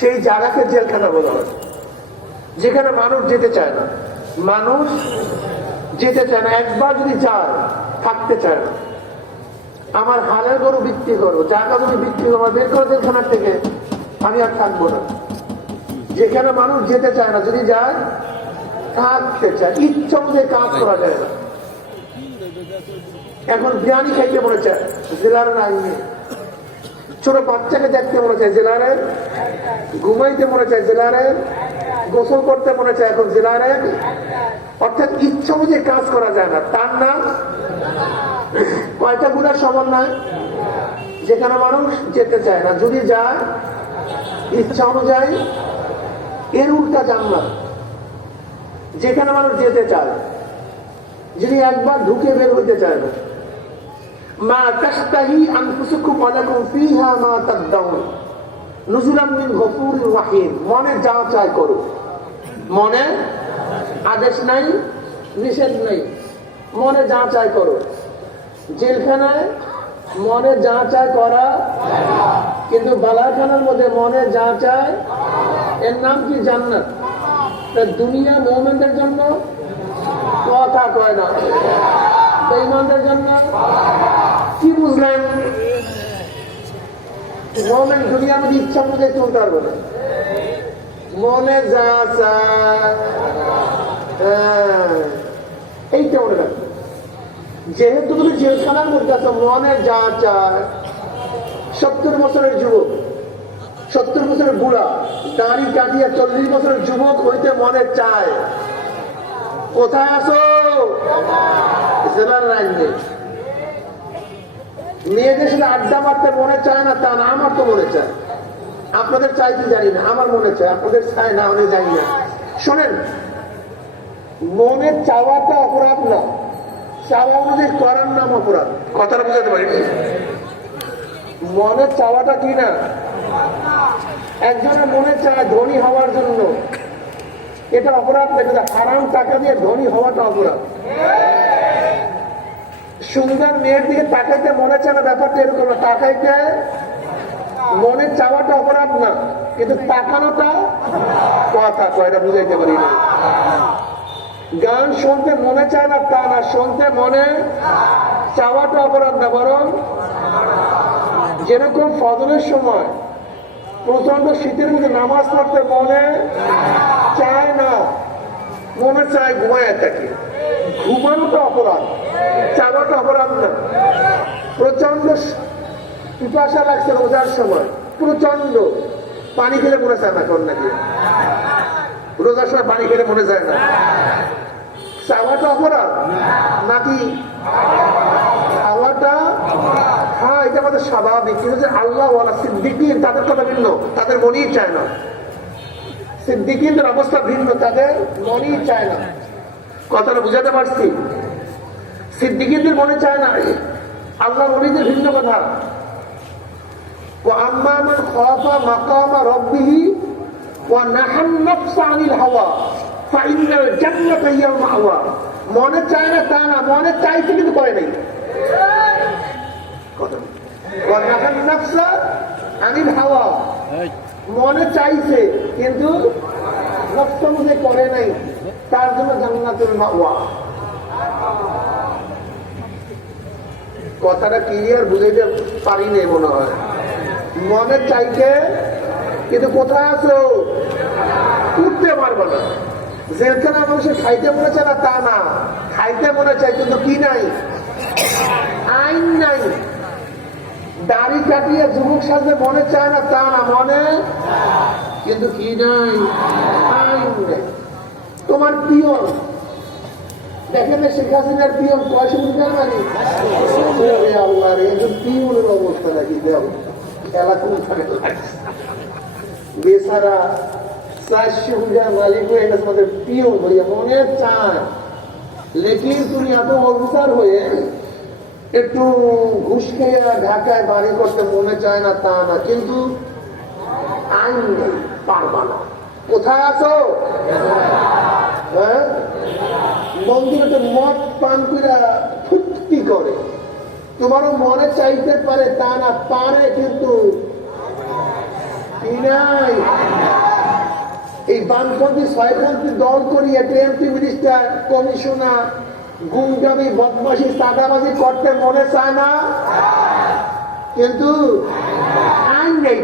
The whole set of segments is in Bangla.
সেই জায়গাকে জেলখানা বলা হয়। যেখানে মানুষ যেতে চায় না। মানুষ যেতে চায় না। একবার যদি যায়, থাকতে চায় না। আমার হালের গরু বিক্রি করব জায়গা যদি বিক্রি করব, বের করে জেলখানার থেকে, আমি আর থাকব না। যেখানে মানুষ যেতে চায় না, যদি যায়, থাকতে চায়। ইচ্ছা অনুযায়ী কাজ করা যায় না। এখন বিরিয়ানি খাইতে মনে চায়। জেলার আইনে ছোট বাচ্চাকে দেখতে মনে চায়, জেলারে। ঘুমাইতে মনে চায়, জেলারে। গোসল করতে মনে চায় এখন, জেলারে। অর্থাৎ ইচ্ছা অনুযায়ী কাজ করা যায় না। তার নাম কয়টা গুণার সমন্বয় যেখানে মানুষ যেতে চায় না। যদি যায়, ইচ্ছা অনুযায়ী, এর উল্টা জান্নাত যেখানে মানুষ যেতে চায়। যিনি একবার ঢুকে বের হইতে চায় না। মা তাস্তাহি আনফুসুকুম ওয়ালাকুম ফিহা মা তাদদাউন নুজুলাম মিন গফুরির রাহিম। মনে যা চায় করো। মনে? আদেশ নাই? নিষেধ নাই। মনে যা চায় করো। জেলখানায় মনে যা চায় করা। কিন্তু বালাখানার মধ্যে মনে যা চায় এর নাম কি জান্নাত? তা দুনিয়া মোমেনদের জন্য? কথা কয় না। বেঈমানদের জন্য? বুঝলেন মোমেন দুনিয়ার মধ্যে ইচ্ছা মধ্যে চলতে পারবে না। মনে যা হ্যাঁ, এইটা মনে রাখবে। যেহেতু তুমি জেলখানার মধ্যে আছো মনে যা চায় সত্তর বছরের যুবক সত্তর বছরের বুড়া দাড়ি কাটিয়া চল্লিশ বছরের যুবক হইতে মনে চায়। কোথায় আসো জেলার নেই মেয়েদের সাথে আড্ডা মারতে মনে চায় না, তা না, আমার তো মনে চায়। আপনাদের চাইতে জানি না, আমার মনে চায়, আপনাদের চায় না অনেক জানি না। শোনেন মনের চাওয়াটা অপরাধ না। চাওয়া অনুযায়ী করার নাম অপরাধ। কথাটা বুঝাতে পারি? মনের চাওয়াটা কি না? একজনের মনে চায় ধনী হওয়ার জন্য। এটা অপরাধ না কিন্তু হারাম টাকা দিয়ে ধনী হওয়াটা অপরাধ। সুন্দর মেয়ের দিকে তাকাইতে মনে চায় না ব্যাপারটা এরকম না। তাকাইতে মনে চাওয়াটা অপরাধ না, কিন্তু তাকানোটা কথা কয়টা বুঝাইতে পারি না। গান শুনতে মনে চায় না, তা না, শুনতে মনে চাওয়াটা অপরাধ না, বরং যেরকম ফজলের সময় প্রচণ্ড শীতের মধ্যে নামাজ পড়তে মনে চায় না, মনে চায় ঘুমায় থাকে ঘুমানোটা অপরাধ চাওয়াটা অপরাধ না। প্রচণ্ড পিপাসা লাগছে রোজার সময়। প্রচণ্ড পানি খেলে মনে চায় না কন্যা দিয়ে। রোজার সময় পানি খেলে মনে যায় না। চাওয়াটা অপরাধ। নাকি খাওয়াটা? হ্যাঁ এটা আমাদের স্বাভাবিক। কিন্তু যে আল্লাহ সিদ্দিকিন, তাদের কথা ভিন্ন। তাদের মনেই চায় না। সিদ্দিকিনদের অবস্থা ভিন্ন, তাদের মনেই চায় না। কথাটা বুঝাতে পারছি। সিদ্দিকিনদের মনে চায় না আল্লাহ মনিদের ভিন্ন কথা। ও আম্মা আমার খাফা মাকামা রব্বিহি ও নাহান নফসা আনিল হাওয়া ফাইনাল জান্নাত ইয়াউম মাওয়া মনে চায় না তা না মনে চাইছে কিন্তু করে নাই। ও নাহান নফসা আনিল হাওয়া। মনে চাইছে কিন্তু নফস মধ্যে করে নাই। তার জন্য জান্নাতুল মাওয়া। কথাটা ক্লিয়ার বুঝাইতে পারি নাই মনে হয়। মনে চাইতে কিন্তু কোথায় আছো? উঠতে পারবে না। জেলখানা মানুষের খাইতে মনে চায় না তা না। খাইতে মনে চায় কিন্তু কি নাই? আইন নাই। দাড়ি কাটিয়ে যুবক সাজতে মনে চায় না তা না, মনে? কিন্তু কি নাই? আইন নাই। তোমার পিয়ন দেখেন শেখ হাসিনার পিয়ন একজন পিয়নের অবস্থা নাকি খেলা কোন হুজার মালিক মনে চায়। লেকিন এত হয়ে একটু ঘুষ খেয়ে ঢাকায় বাড়ি করতে মনে চায় না, তা না। কিন্তু আইন নেই, পারবা না। কোথায় আছো? হ্যাঁ? মন্দিরে মদ পান ফুটকি করে। তোমারও মনে চাইতে পারে তা না, পারে কিন্তু এই বামপন্থী ছয়পন্থী দল করিয়ে টিএমপি মিনিস্টার কমিশনার গুমগামি বদমাসি সাদাবাজি করতে মনে চায় না? কিন্তু আইন নেই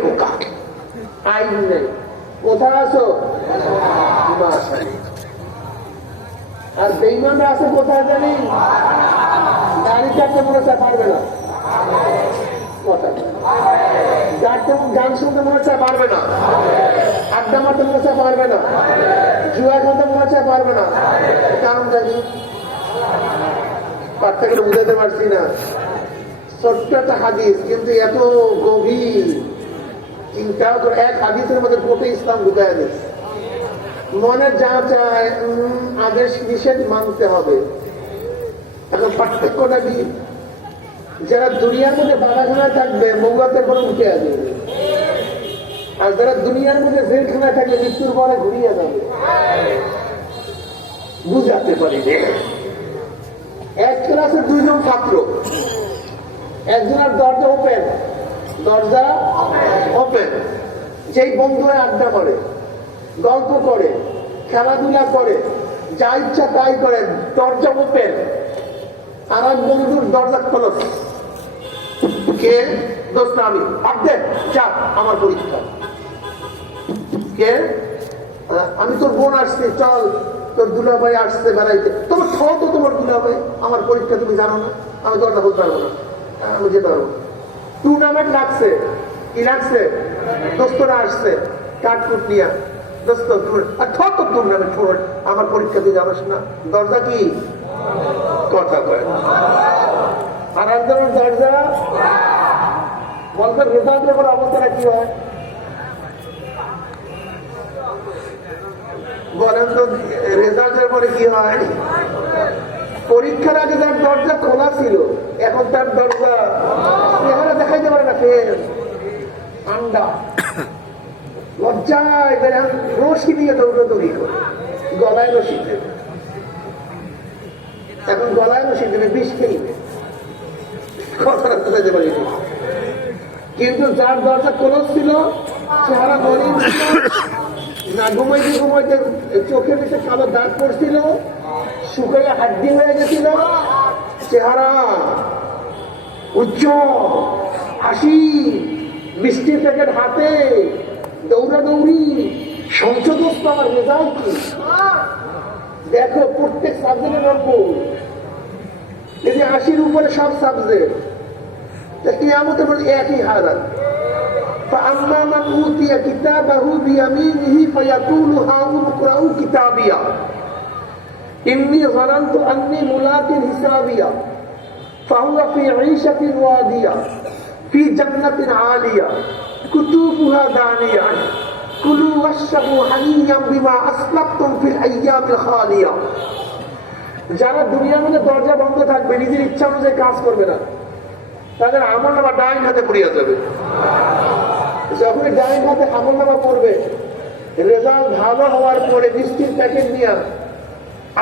আইন নেই। কোথায় আছো। আর বেইমানরা আছে কোথায় জানি? গাড়ি চাপতে মনে চায় পারবে না। গাড়িতে গান শুনতে মনে চায় পারবে না। আড্ডা মারতে মনে পারবে না। জুয়া মনে চায় পারবে না। করে বুঝাতে পারছি না। ছোট্ট একটা হাদিস, কিন্তু এত গভীর। চিন্তা করে এক হাদিসের মধ্যে কোটে ইসলাম ঢুকায় দিচ্ছে মনে যা চায় আদেশ, নিষেধ মানতে হবে। এখন পার্থক্যটা কি? যারা দুনিয়ার মধ্যে বাধাখানায় থাকবে মৌগাতের পরে উঠে আসবে। আর যারা দুনিয়ার মধ্যে জেলখানায় থাকবে, মৃত্যুর পরে ঘুরিয়ে যাবে বুঝাতে পারি। এক ক্লাসের দুইজন ছাত্র। একজনের দরজা ওপেন দরজা ওপেন যেই বন্ধুরা আড্ডা করে, গল্প করে, খেলাধুলা করে, যা ইচ্ছা তাই করে দরজা ওপেন আর এক বন্ধুর দরজা খোলস। কে? দোস্ত আমি। আপডে যা, আমার পরীক্ষা। কে? আমি তোর বোন আসছি, চল, তোর দুলাভাই আসছে বেড়াইতে। তোমার খাও তো তোমার দুলাভাই। আমার পরীক্ষা তুমি জানো না, আমি দরজা বলতে পারব না। আমি যেতে পারব টুর্নামেন্ট লাগছে। কি লাগছে? দোস্তরা আসছে। কাঠকুট নিয়ে। দোস্ত আর টুর্নামেন্ট আমার পরীক্ষা দিয়ে যাবেস না দরজা কি? আর দরজা? বলতে কি হয়? বলেন তো রেজাল্টের পরে কি হয়? পরীক্ষার আগে তার দরজা খোলা ছিল, এখন তার দরজা লজ্জায় গলায় রশি এখন গলায় রশি কিন্তু যার দরজা ক্লোজ ছিল, চেহারা গরিব না ঘুমাইতে ঘুমাইতে চোখে বেশি কালো দাগ পড়ছিল, শুকাইয়া হাড্ডি হয়ে গেছিল। চেহারা উজ্জ্বল। হাসি মিষ্টি প্যাকেট হাতে দৌড়াদৌড়ি সংসদস্থ আমার রেজাল্ট কি দেখো প্রত্যেক সাবজেক্টের নম্বর যদি আশির উপরে সব সাবজেক্ট কিয়ামতের মধ্যে একই হারাত فأما من أوتي كتابه بيمينه فيقول هاؤم اقرءوا كتابيا إني ظننت أني ملاق حسابيا فهو في عيشة راضية في جنة عالية كتوبها دانية كلوا واشربوا هنيئا بما أسلفتم في الأيام الخالية যারা দুনিয়ার মধ্যে দরজা বন্ধ থাকবে নিজের ইচ্ছা অনুযায়ী কাজ করবে না তাদের আমল নামা ডাইন হাতে পড়িয়া যাবে যখন ডাইন হাতে আমল নামা পড়বে রেজাল্ট ভালো হওয়ার পরে মিষ্টির প্যাকেট নিয়ে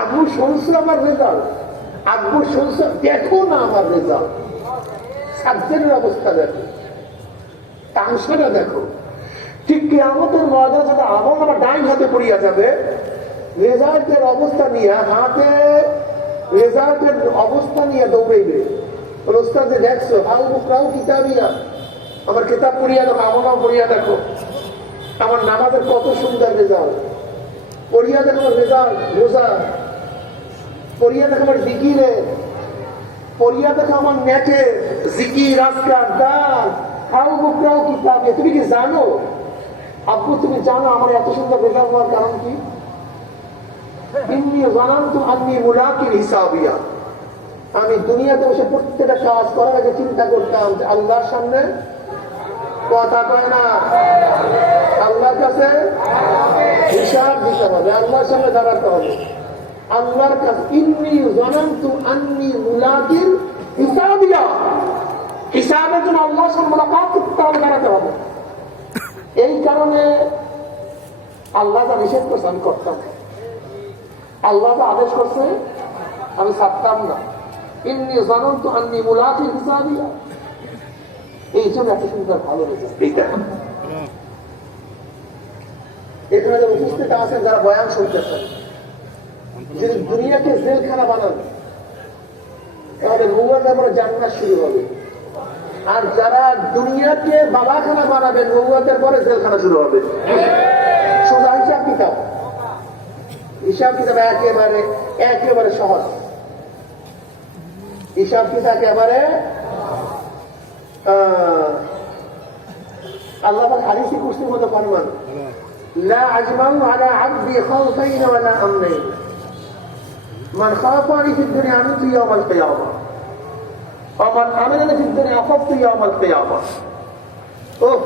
আব্বু শুনছো আমার রেজাল্ট আব্বু শুনছো দেখো না আমার রেজাল্ট সাবজেক্টের অবস্থা দেখো। তাংশটা দেখো। ঠিক কি আমাদের মজা যাতে আমল নামা ডাইন হাতে পড়িয়া যাবে, রেজাল্টের অবস্থা নিয়ে হাতে রেজাল্টের অবস্থা নিয়ে দৌড়াইবে। রোস্তা যে দেখছ হাউ বুকরাও কিতাবিয়া। আমার কিতাব পড়িয়া দেখো আমলাও পড়িয়া দেখো। আমার নামাজের কত সুন্দর রেজাল্ট। পড়িয়া দেখো রেজাল্ট, রোজা। পড়িয়া দেখো আমার জিকিরে। পড়িয়া দেখো আমার নেটে দান হাউ বুকরাও তুমি কি জানো? আব্বু, তুমি জানো আমার এত সুন্দর রেজাল্ট হওয়ার কারণ কি? আমি দুনিয়াতে বসে প্রত্যেকটা কাজ করার আগে চিন্তা করতাম যে আল্লাহর সামনে কথা কয় না। আল্লাহর কাছে হিসাব দিতে হবে, আল্লাহর সামনে দাঁড়াতে হবে। আল্লাহর কাছে ইন্নি জানান্তু আন্নি মুলাকিল হিসাবিয়া হিসাবের জন্য আল্লাহর সামনে মোলাকাত করতে হবে দাঁড়াতে হবে। এই কারণে আল্লাহ যা নিষেধ করছে আমি করতাম। আল্লাহ যা আদেশ করছে আমি ছাড়তাম না। ইন্নি জানন্ত আন্নি মুলাকি হিসাবিয়া এই জন্য এত সুন্দর ভালো রেজাল্ট এইটা। এখানে যে উপস্থিত আছেন যারা বয়ান শুনতেছেন দুনিয়াকে জেলখানা বানান তাহলে রুমার ব্যাপারে জান্নাত শুরু হবে। আর যারা দুনিয়াকে বাবাখানা বানাবেন নৌয়াতের পরে জেলখানা শুরু হবে। সোজা হিসাব কিতাব। হিসাব কিতাব একেবারে একেবারে সহজ। হিসাব কিতাব একেবারে আল্লাহ হারিসি কুস্তির মতো ফরমান। লা আজমাউ আলা আবদি খাউফাইন ওয়ালা আমনাইন من خافني في الدنيا عملت يوم القيامة ومن أمنني في الدنيا خفت يوم القيامة ওহ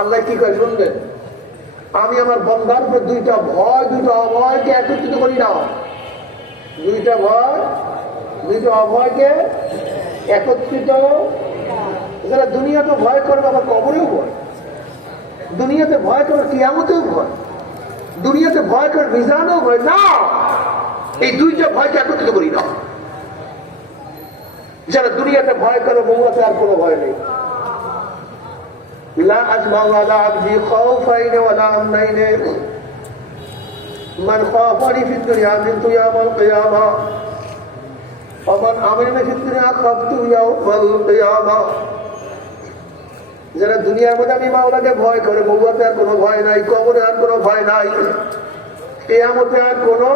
আল্লাহ কি করে শুনবেন আমি আমার বন্ধার উপর দুইটা ভয় দুইটা অভয়কে একত্রিত করি না দুইটা ভয় দুইটা অভয়কে একত্রিত যারা দুনিয়াতে ভয় করবে আবার কবরেও ভয় দুনিয়াতে ভয় করে কিয়ামতেও ভয় দুনিয়াতে ভয় করে মিজানেও ভয় না এই দুইটা ভয়কে একত্রিত করি না যারা দুনিয়াতে ভয় করে মৌলাতে আর কোনো ভয় নেই لا أجمع على عبدي خوفين ولا أمنين من خافني في الدنيا منت يوم القيامة ومن أمنني في الدنيا خفت يوم القيامة যারা দুনিয়ার মধ্যে আমি মাওলাকে ভয় করে মৌলাতে আর কোনো ভয় নাই কবরে আর কোনো ভয় নাই কেয়ামতে আর কোনো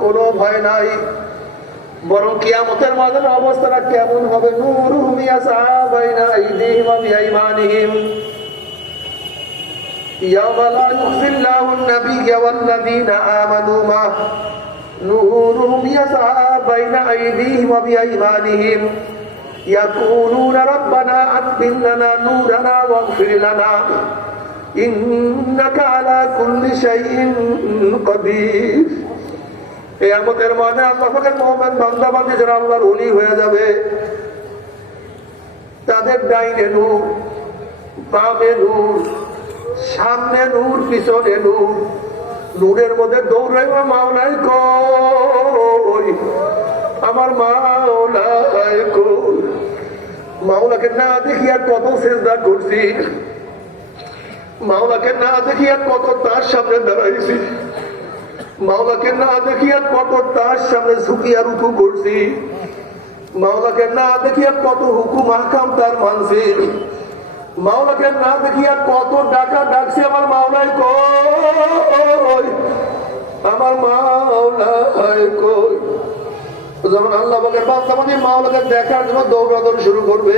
কোনো ভয় নাই বরং কিয়ামতের মাঝে অবস্থাটা কেমন হবে নূরুহুম ইয়াসাবাইনা আইদিহিম ওয়া বিআইমানিহিম يوم لا يخزي الله النبي والذين آمنوا معه نورهم يسعى بين أيديهم وبأيمانهم يقولون ربنا أتمم لنا نورنا واغفر لنا إنك على كل شيء قدير আমাদের মাঝে আল্লাহ পাকের মোহাম্মদ বান্দাবান্দি যারা আল্লাহর অলি হয়ে যাবে, তাদের ডাইনে নূর, বামে নূর, সামনে নূর, পিছনে নূর, নূরের মধ্যে দৌড়াইবা মাওলাই কই, আমার মাওলাই কই। মাওলাকে না দেখিয়া কত চেষ্টা করছি, মাওলাকে না দেখিয়া কত তার সামনে দাঁড়াইছি। মাওলাকে না দেখিয়া কত তার সামনে ঝুঁকিয়া রুকু করছি। মাওলাকে না দেখিয়া কত হুকুম আকাম তার মানছি। মাওলাকে না দেখিয়া কত ডাকা ডাকছি আমার মাওলাই কই? আমার মাওলাই কই? যখন আল্লাহ বাকের বান্দাবানি মাওলাকে দেখার জন্য দৌড়াদৌড়ি শুরু করবে,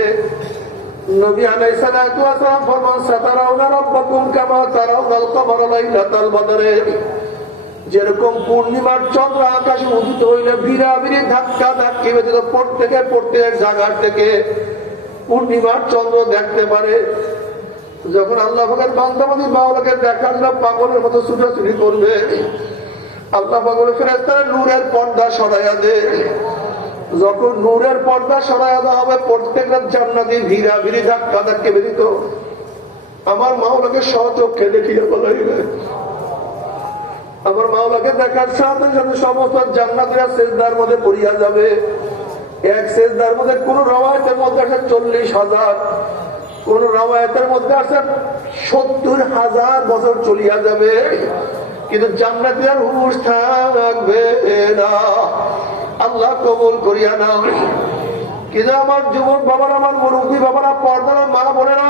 নবী আলাইহিস সালাতু ওয়াস সালাম ফরমান সাতারাউনা রাব্বাকুম কামা তারাউনাল কমারা লাইলাতাল বদরে। যেরকম পূর্ণিমার চন্দ্র আকাশে উদিত হইলে বিড়াবিড়ি ধাক্কা ধাক্কি ব্যতীত প্রত্যেকে প্রত্যেক জায়গার থেকে পূর্ণিমার চন্দ্র দেখতে পারে। যখন আল্লাহ বান্দাবাদী মাওলাকে দেখার জন্য পাগলের মতো ছুটাছুটি করবে, আল্লাহ পাগলের ফেরেস্তারা নূরের পর্দা সরাইয়া দে। যখন নূরের পর্দা সরাইয়া দেওয়া হবে, প্রত্যেকটা জান্নাতি ভিড়া ভিড়ি ধাক্কা ধাক্কি ব্যতীত আমার মাওলাকে সচক্ষে দেখিয়ে বলাইবে। আমার মাওলাকে দেখার সাথে সাথে সমস্ত জান্নাতিরা সেজদার মধ্যে পড়িয়া যাবে। এক সেজদার মধ্যে কোন রবায়তের মধ্যে আসে চল্লিশ হাজার, কোন রবায়তের মধ্যে আসে সত্তর হাজার বছর চলিয়া যাবে। কিন্তু জান্নাতিরার হুশ থাকবে না। আল্লাহ কবুল করিয়া না কিন্তু আমার যুবক বাবার, আমার মুরব্বী বাবারা, পর্দারা মা বোনেরা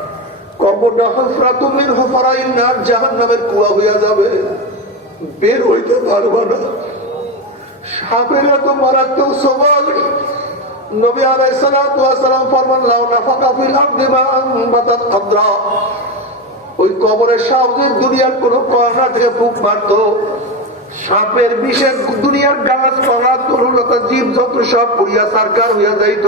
কবরটা হফরা তুমি হফরাই না জাহান নামের কুয়া হইয়া যাবে। বের হইতে না। সাপের এত মারাত্মক ওই কবরের সাপ দুনিয়ার কোন কর্নার থেকে ফুক মারতো। সাপের বিষের দুনিয়ার গাছ, পালা তরুলতা জীব যত সব পুড়িয়া সারকার হইয়া যাইত।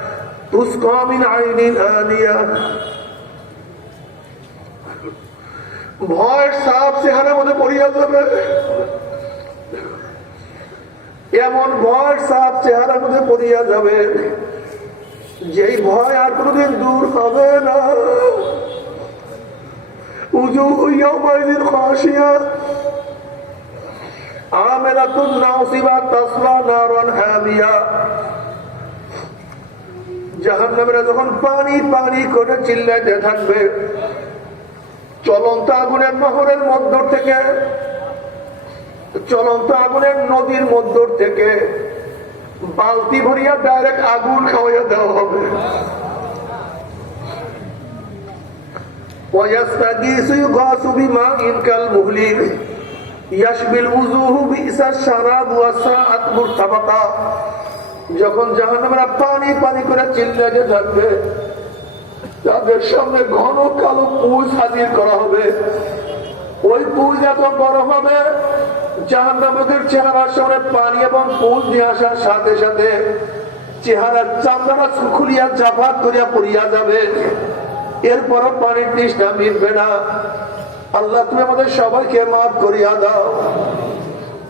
تسقى من عين آنية ভয়ের সাপ চেহারা মধ্যে পড়িয়া যাবে এমন ভয় সাপ চেহারা মধ্যে পড়িয়া যাবে যেই ভয় আর কোনোদিন দূর হবে না وجوه يومئذ خاشية عاملة ناصبة تصلى نارا জাহান নামেরা যখন পানি পানি করে চিল্লাইতে থাকবে, চলন্ত আগুনের মহরের মধ্য থেকে, চলন্ত আগুনের নদীর মধ্য থেকে বালতি ভরিয়া ডাইরেক্ট আগুন খাওয়াইয়া দেওয়া হবে। ইয়াসবিল যখন জাহান্নামেরা পানি পানি করে চিল্লাতে থাকবে, তাদের সামনে ঘন কালো পুজ হাজির করা হবে। ওই পুজ এত বড় হবে, জাহান্নামীদের চেহারার সামনে পানি এবং পুজ নিয়ে আসার সাথে সাথে চেহারার চামড়াটা খুলিয়া চাপাত করিয়া পড়িয়া যাবে। এরপর পানির তৃষ্ণা মিলবে না। আল্লাহ তুমি আমাদের সবাইকে মাফ করিয়া দাও।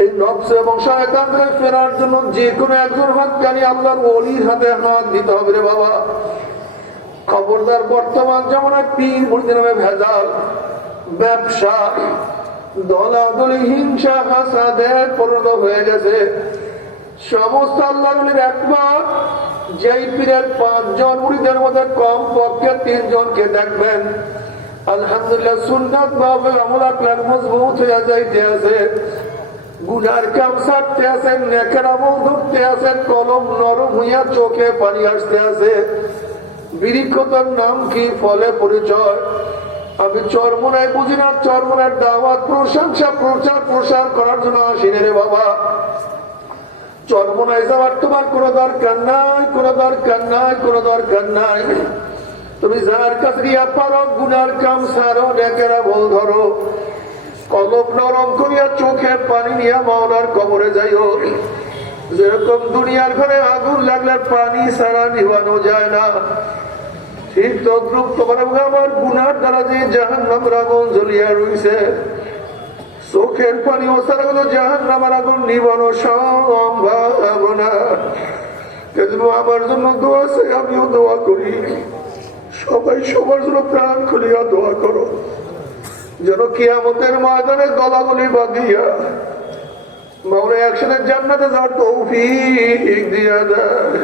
এই নবস এবং শয়তান ফেরার জন্য যে কোনো একজন হাতকানি আল্লাহর অলির হাতে হাত দিতে হবে রে বাবা। খবরদার বর্তমান যেমন পীর মুড়িতে নামে ভেজাল, ব্যবসা, দলাদলি, হিংসা হাসাদের পরিণত হয়ে গেছে। সমস্ত আল্লাহ একবার যেই পীরের পাঁচজন মুড়িদের মধ্যে কম পক্ষে তিনজনকে দেখবেন। আলহামদুলিল্লাহ সুন্নাত ভাবে আমল আপনার মজবুত হয়ে যাইতে আছে গুনার কাম সারতে আছেন, নেকের আমল ধরতে আছেন, কলম নরম হইয়া চোখে পানি আসতে আছে। বিরিক্ষতার নাম কি? ফলে পরিচয়। আমি চরমনায় বুঝি না, চরমনের দাওয়াত, প্রশংসা, প্রচার, প্রসার করার জন্য আসিনি রে বাবা। চরমনায় যাওয়ার তোমার কোনো দরকার নাই, কোনো দরকার নাই, কোনো দরকার নাই। তুমি যার কাছে পারো, গুনার কাম সারো, নেকেরা বল ধরো। কলম নরম করিয়া চোখের পানি নিয়ে মাওলার কবরে যাইও। যেরকম দুনিয়ার ঘরে আগুন লাগলে পানি সারা নিবানো যায় না। ঠিক তদ্রুপ তোমার আমার জ্বলিয়া রয়েছে চোখের নিবানো আমার জন্য দোয়া আছে আমিও দোয়া করি। সবাই সবার জন্য প্রাণ খুলিয়া দোয়া করো। যেন কিয়ামতের ময়দানে গলাগুলি বাঁধিয়া মাওলা একসাথে জান্নাতে যাওয়ার তৌফিক দিয়া দেয়।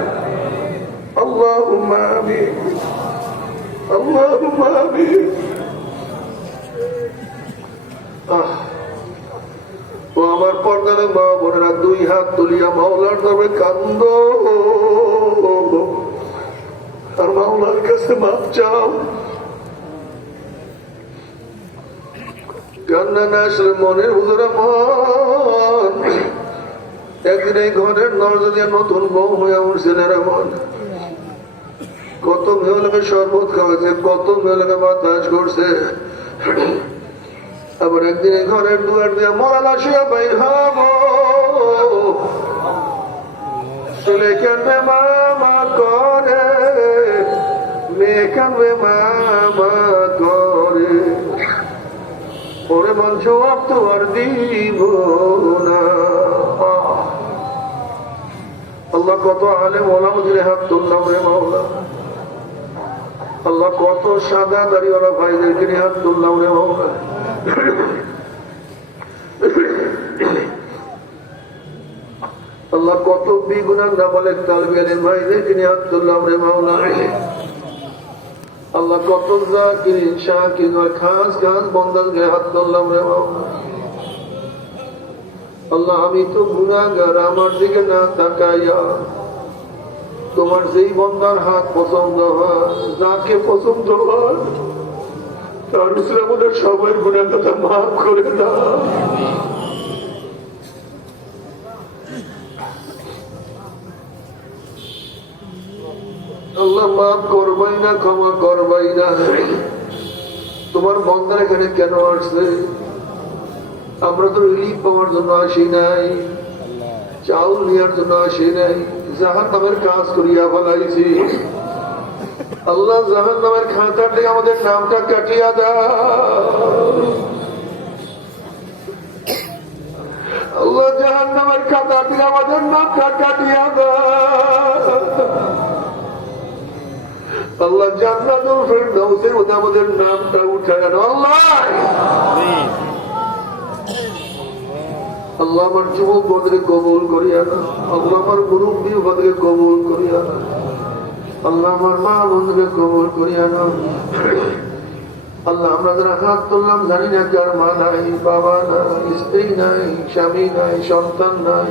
ও আমার পর্দারে মা বোনেরা, দুই হাত তুলিয়া মাওলার নামে কান্দ। আর মাওলার কাছে মাপ চাও। কান্না না আসলে একদিন এই ঘরের নজরে নতুন বউ হয়ে কত মেয়েলাকে শরবত কত মেয়েলাকে বাতাস করছে। আবার একদিন এই ঘরের দুয়ার দিয়ে মরা লাশিয়া বাইর হব। ছেলে কেন মামা করে, মেয়ে কেন মামা মঞ্চ অর্থ আর দিব না। আল্লাহ কত আলে মোলা মুজরে হাত তুললাম রে মাওলা। আল্লাহ কত সাদা দাড়িওয়ালা ভাইদেরকে নিয়ে হাত তুললাম রে মাওলা। আল্লাহ কত বিগুণাক না বলে তালবেলেন ভাই রে তিনি আব্দুল্লাহ রে মাওলা। আল্লাহ কত জাকির শাকির খাস খাস বন্দাল গে হাত ধরলাম রে আল্লাহ, আমি তো গুণাগার আমার দিকে না তাকাইয়া তোমার যেই বন্দার হাত পছন্দ হয়, যাকে পছন্দ হয়, তার সবাই গুণের কথা মাফ করে দাও। আল্লাহ মাফ করবাই না, ক্ষমা করবাই না। তোমার বন্দার এখানে কেন আসছে? আমরা তো রিলিফ পাওয়ার জন্য আসি নাই, চাউল নেওয়ার জন্য আসি নাই জাহান নামের কাজ করিয়া ফেলাইছি। আল্লাহ জাহান নামের খাতা থেকে আমাদের নামটা কাটিয়া দাও। আল্লাহ জাহান নামের খাতা থেকে আমাদের নামটা কাটিয়া দাও। আল্লাহ জান্নাতুল ফেরদাউসের মধ্যে আমাদের নামটা উঠায় আল্লাহ! আল্লাহ আমার যুবক বদলে কবুল করিয়া আল্লাহ আমার মুরব্বী বদলে কবুল করিয়া আল্লাহ আমার মা বন্ধুকে কবুল করিয়া না আল্লাহ আমরা যারা হাত তুললাম, জানি না কার মা নাই, বাবা নাই, স্ত্রী নাই, স্বামী নাই, সন্তান নাই।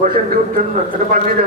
వసంత ఋతువును మంత్రపడిన